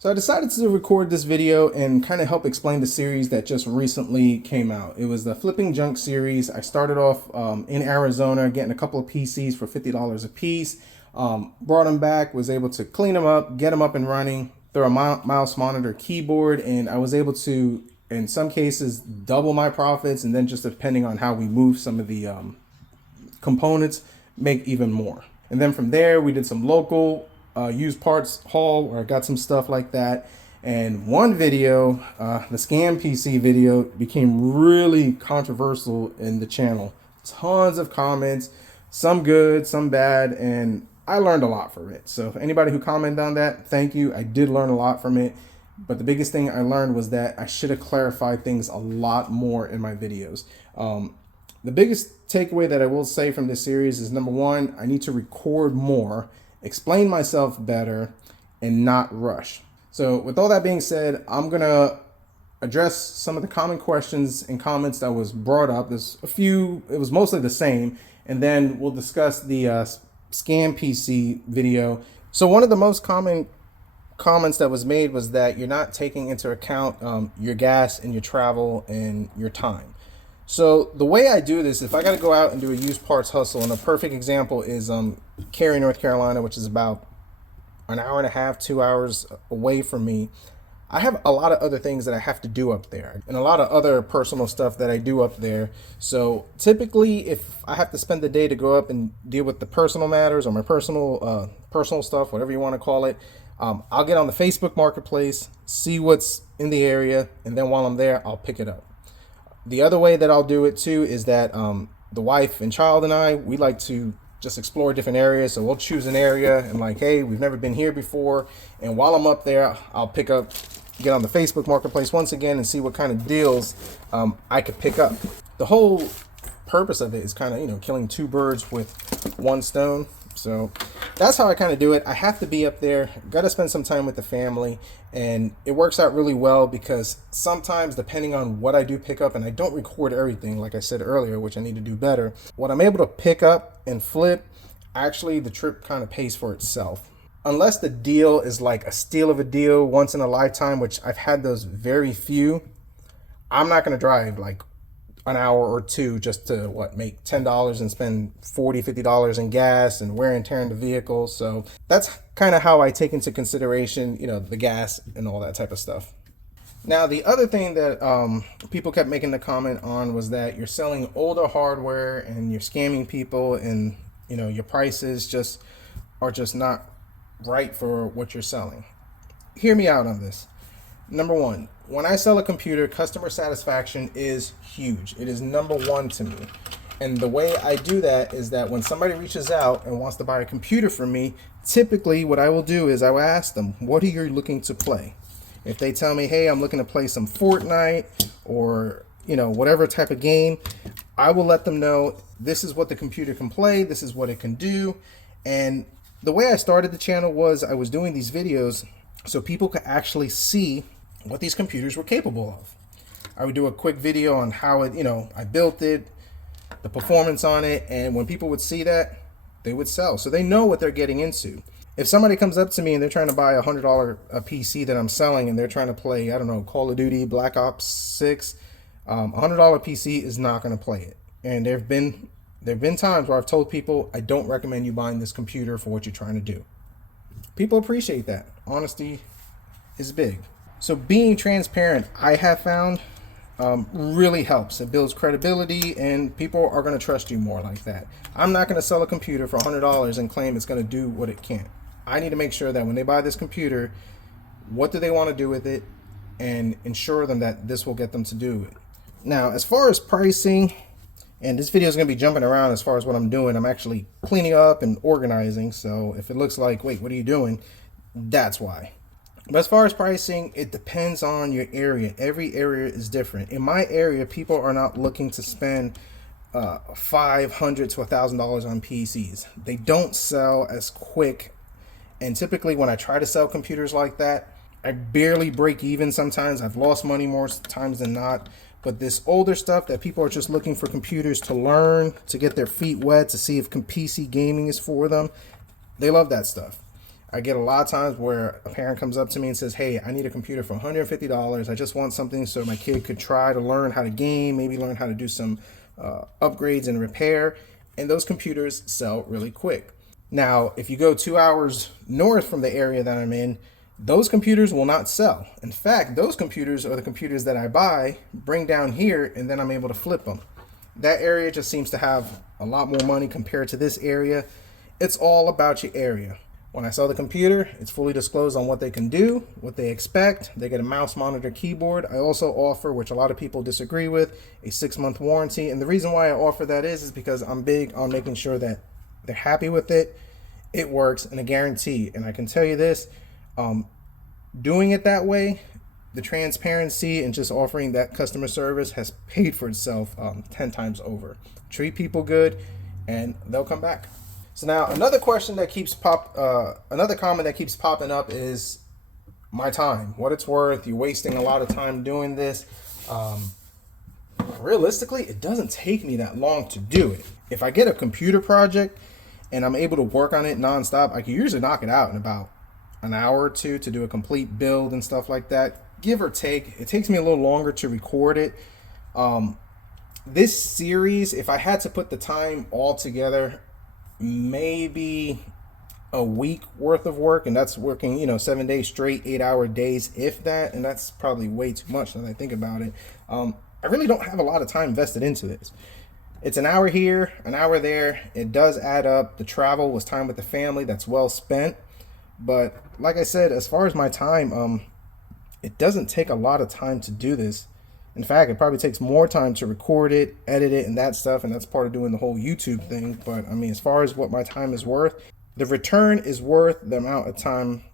So I decided to record this video and kind of help explain the series that just recently came out. It was the Flipping Junk series. I started off in Arizona getting a couple of PCs for $50 a piece. Brought them back, was able to clean them up, get them up and running, throw a mouse monitor keyboard, and I was able to, in some cases, double my profits, and then just depending on how we move some of the components, make even more. And then from there, we did some local used parts haul where I got some stuff like that. And one video, the scam PC video, became really controversial in the channel. Tons of comments, some good, some bad, and I learned a lot from it. So anybody who commented on that, thank you. I did learn a lot from it. But the biggest thing I learned was that I should have clarified things a lot more in my videos. The biggest takeaway that I will say from this series is, number one, I need to record more, explain myself better, and not rush. So with all that being said, I'm going to address some of the common questions and comments that was brought up. There's a few, it was mostly the same, and then we'll discuss the scam PC video. So one of the most common comments that was made was that you're not taking into account your gas and your travel and your time. So the way I do this, if I got to go out and do a used parts hustle, and a perfect example is Cary, North Carolina, which is about an hour and a half, 2 hours away from me. I have a lot of other things that I have to do up there and a lot of other personal stuff that I do up there. So typically, if I have to spend the day to go up and deal with the personal matters or my personal stuff, whatever you want to call it, I'll get on the Facebook Marketplace, see what's in the area, and then while I'm there, I'll pick it up. The other way that I'll do it too is that the wife and child and I, we like to just explore different areas. So we'll choose an area and like, hey, we've never been here before. And while I'm up there, I'll get on the Facebook Marketplace once again and see what kind of deals I could pick up. The whole purpose of it is kind of, killing two birds with one stone. So that's how I kind of do it. I have to be up there, got to spend some time with the family, and it works out really well because sometimes, depending on what I do pick up, and I don't record everything, like I said earlier, which I need to do better, what I'm able to pick up and flip, actually the trip kind of pays for itself. Unless the deal is like a steal of a deal, once in a lifetime, which I've had those very few, I'm not going to drive like an hour or two just to make $10 and spend $40-50 in gas and wear and tear in the vehicle. So that's kind of how I take into consideration, the gas and all that type of stuff. Now, the other thing that people kept making the comment on was that you're selling older hardware and you're scamming people, and your prices are just not right for what you're selling. Hear me out on this. Number one, when I sell a computer, customer satisfaction is huge. It is number one to me. And the way I do that is that when somebody reaches out and wants to buy a computer from me, typically what I will do is I will ask them, what are you looking to play? If they tell me, hey, I'm looking to play some Fortnite or, whatever type of game, I will let them know this is what the computer can play, this is what it can do. And the way I started the channel was I was doing these videos so people could actually see what these computers were capable of. I would do a quick video on how I built it, the performance on it, and when people would see that, they would sell. So they know what they're getting into. If somebody comes up to me and they're trying to buy a $100 PC that I'm selling and they're trying to play, Call of Duty, Black Ops 6, $100 PC is not going to play it. And there have been times where I've told people, I don't recommend you buying this computer for what you're trying to do. People appreciate that. Honesty is big. So being transparent, I have found, really helps. It builds credibility, and people are going to trust you more like that. I'm not going to sell a computer for $100 and claim it's going to do what it can't. I need to make sure that when they buy this computer, what do they want to do with it, and ensure them that this will get them to do it. Now, as far as pricing, and this video is going to be jumping around as far as what I'm doing. I'm actually cleaning up and organizing. So if it looks like, wait, what are you doing? That's why. But as far as pricing, it depends on your area. Every area is different. In my area, people are not looking to spend $500 to $1,000 on PCs. They don't sell as quick. And typically when I try to sell computers like that, I barely break even sometimes. I've lost money more times than not. But this older stuff that people are just looking for computers to learn, to get their feet wet, to see if PC gaming is for them, they love that stuff. I get a lot of times where a parent comes up to me and says, hey, I need a computer for $150. I just want something so my kid could try to learn how to game, maybe learn how to do some upgrades and repair. And those computers sell really quick. Now, if you go 2 hours north from the area that I'm in, those computers will not sell. In fact, those computers are the computers that I buy, bring down here, and then I'm able to flip them. That area just seems to have a lot more money compared to this area. It's all about your area. When I sell the computer, it's fully disclosed on what they can do, what they expect. They get a mouse, monitor, keyboard. I also offer, which a lot of people disagree with, a 6-month warranty. And the reason why I offer that is because I'm big on making sure that they're happy with it, it works, and a guarantee. And I can tell you this, doing it that way, the transparency and just offering that customer service has paid for itself 10 times over. Treat people good, and they'll come back. So now another question that keeps another comment that keeps popping up is my time, what it's worth. You're wasting a lot of time doing this. Realistically, it doesn't take me that long to do it. If I get a computer project and I'm able to work on it nonstop, I can usually knock it out in about an hour or two to do a complete build and stuff like that, give or take. It takes me a little longer to record it. This series, if I had to put the time all together, maybe a week worth of work, and that's working 7 days straight, 8-hour days, if that, and that's probably way too much now that I think about it. I really don't have a lot of time invested into this. It's an hour here, an hour there. It does add up. The travel was time with the family, that's well spent. But like I said, as far as my time, it doesn't take a lot of time to do this. In fact, it probably takes more time to record it, edit it, and that stuff, and that's part of doing the whole YouTube thing. But I mean, as far as what my time is worth, the return is worth the amount of time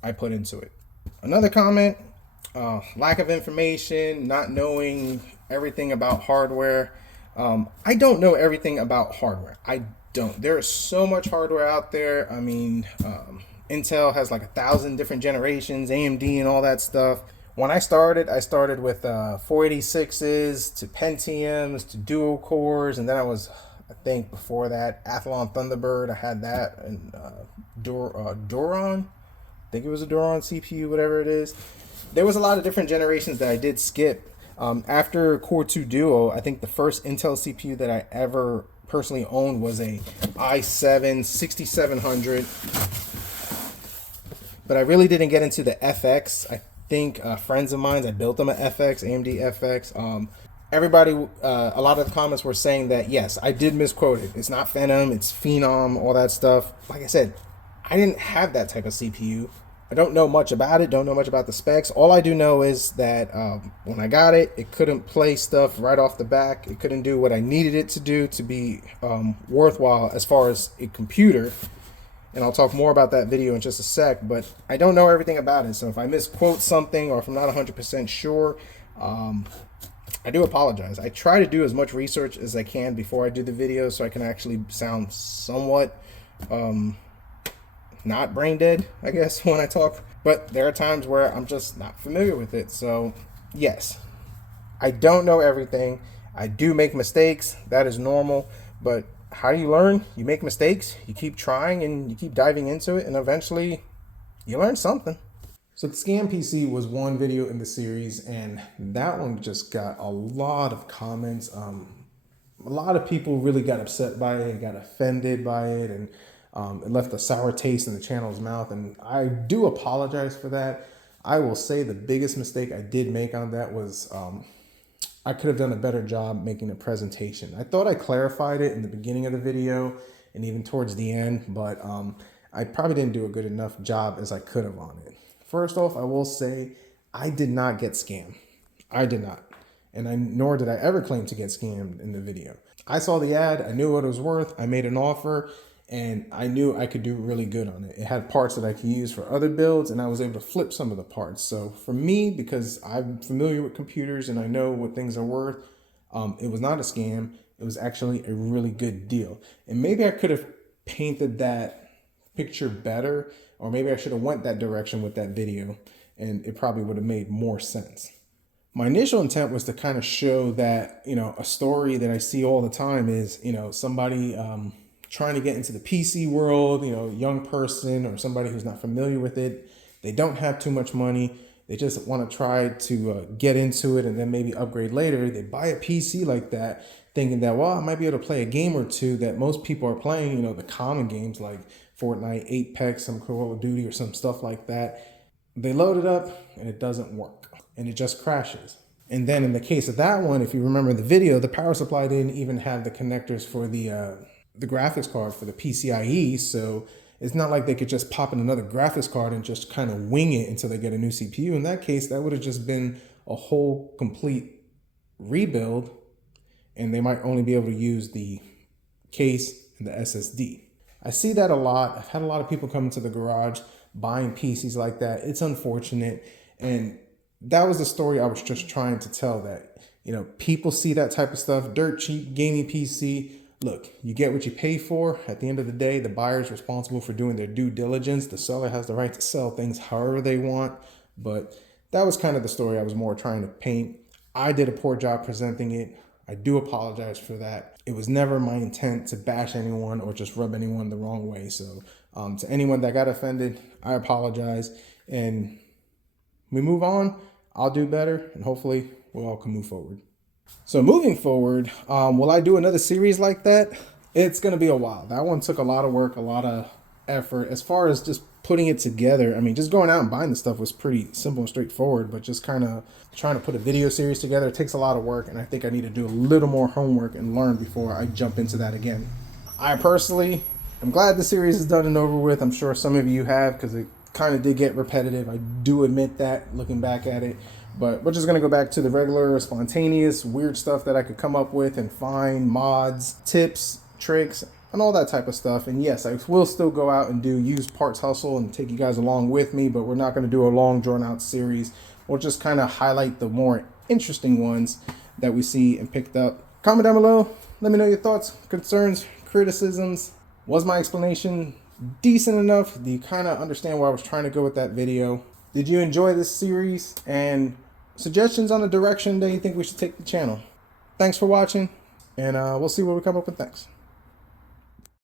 I put into it. Another comment, lack of information, not knowing everything about hardware. I don't know everything about hardware. I don't. There's so much hardware out there. I mean, Intel has like 1,000 different generations, AMD and all that stuff. When I started with 486s to Pentiums to dual cores, and then I think before that, Athlon Thunderbird. I had that, and Duron. I think it was a Duron CPU, whatever it is. There was a lot of different generations that I did skip. After Core 2 Duo, I think the first Intel CPU that I ever personally owned was a i7 6700. But I really didn't get into the FX. I think friends of mine, I built them an FX, AMD FX. Everybody, a lot of the comments were saying that, yes, I did misquote it. It's not Phenom, it's Phenom, all that stuff. Like I said, I didn't have that type of CPU. I don't know much about it, don't know much about the specs. All I do know is that when I got it, it couldn't play stuff right off the back. It couldn't do what I needed it to do to be worthwhile as far as a computer. And I'll talk more about that video in just a sec, but I don't know everything about it. So if I misquote something or if I'm not 100% sure, I do apologize. I try to do as much research as I can before I do the video so I can actually sound somewhat not brain dead, I guess, when I talk. But there are times where I'm just not familiar with it. So yes, I don't know everything. I do make mistakes. That is normal. But how do you learn? You make mistakes, you keep trying, and you keep diving into it, and eventually you learn something. So the Scam PC was one video in the series, and that one just got a lot of comments. A lot of people really got upset by it, got offended by it, and it left a sour taste in the channel's mouth, and I do apologize for that. I will say the biggest mistake I did make on that was I could have done a better job making a presentation. I thought I clarified it in the beginning of the video and even towards the end, but I probably didn't do a good enough job as I could have on it. First off, I will say I did not get scammed. I did not. And nor did I ever claim to get scammed in the video. I saw the ad, I knew what it was worth, I made an offer, and I knew I could do really good on it. It had parts that I could use for other builds, and I was able to flip some of the parts. So for me, because I'm familiar with computers and I know what things are worth, it was not a scam. It was actually a really good deal. And maybe I could have painted that picture better, or maybe I should have went that direction with that video, and it probably would have made more sense. My initial intent was to kind of show that, a story that I see all the time is, somebody trying to get into the PC world, young person or somebody who's not familiar with it. They don't have too much money. They just want to try to get into it and then maybe upgrade later. They buy a PC like that, thinking that, well, I might be able to play a game or two that most people are playing, the common games like Fortnite, Apex, some Call of Duty or some stuff like that. They load it up and it doesn't work and it just crashes. And then in the case of that one, if you remember the video, the power supply didn't even have the connectors for the graphics card for the PCIe. So it's not like they could just pop in another graphics card and just kind of wing it until they get a new CPU. In that case, that would have just been a whole complete rebuild, and they might only be able to use the case and the SSD. I see that a lot. I've had a lot of people come into the garage buying PCs like that. It's unfortunate. And that was the story I was just trying to tell, that, people see that type of stuff, dirt cheap gaming PC. Look, you get what you pay for. At the end of the day, the buyer is responsible for doing their due diligence. The seller has the right to sell things however they want. But that was kind of the story I was more trying to paint. I did a poor job presenting it. I do apologize for that. It was never my intent to bash anyone or just rub anyone the wrong way. So to anyone that got offended, I apologize. And we move on. I'll do better, and hopefully we all can move forward. So moving forward, will I do another series like that? It's going to be a while. That one took a lot of work, a lot of effort. As far as just putting it together, I mean, just going out and buying the stuff was pretty simple and straightforward, but just kind of trying to put a video series together, it takes a lot of work, and I think I need to do a little more homework and learn before I jump into that again. I personally am glad the series is done and over with. I'm sure some of you have, because it kind of did get repetitive. I do admit that, looking back at it. But we're just going to go back to the regular, spontaneous, weird stuff that I could come up with and find, mods, tips, tricks, and all that type of stuff. And yes, I will still go out and do used parts hustle and take you guys along with me, but we're not going to do a long, drawn-out series. We'll just kind of highlight the more interesting ones that we see and picked up. Comment down below. Let me know your thoughts, concerns, criticisms. Was my explanation decent enough? Do you kind of understand where I was trying to go with that video? Did you enjoy this series? And suggestions on the direction that you think we should take the channel. Thanks for watching, and we'll see what we come up with next.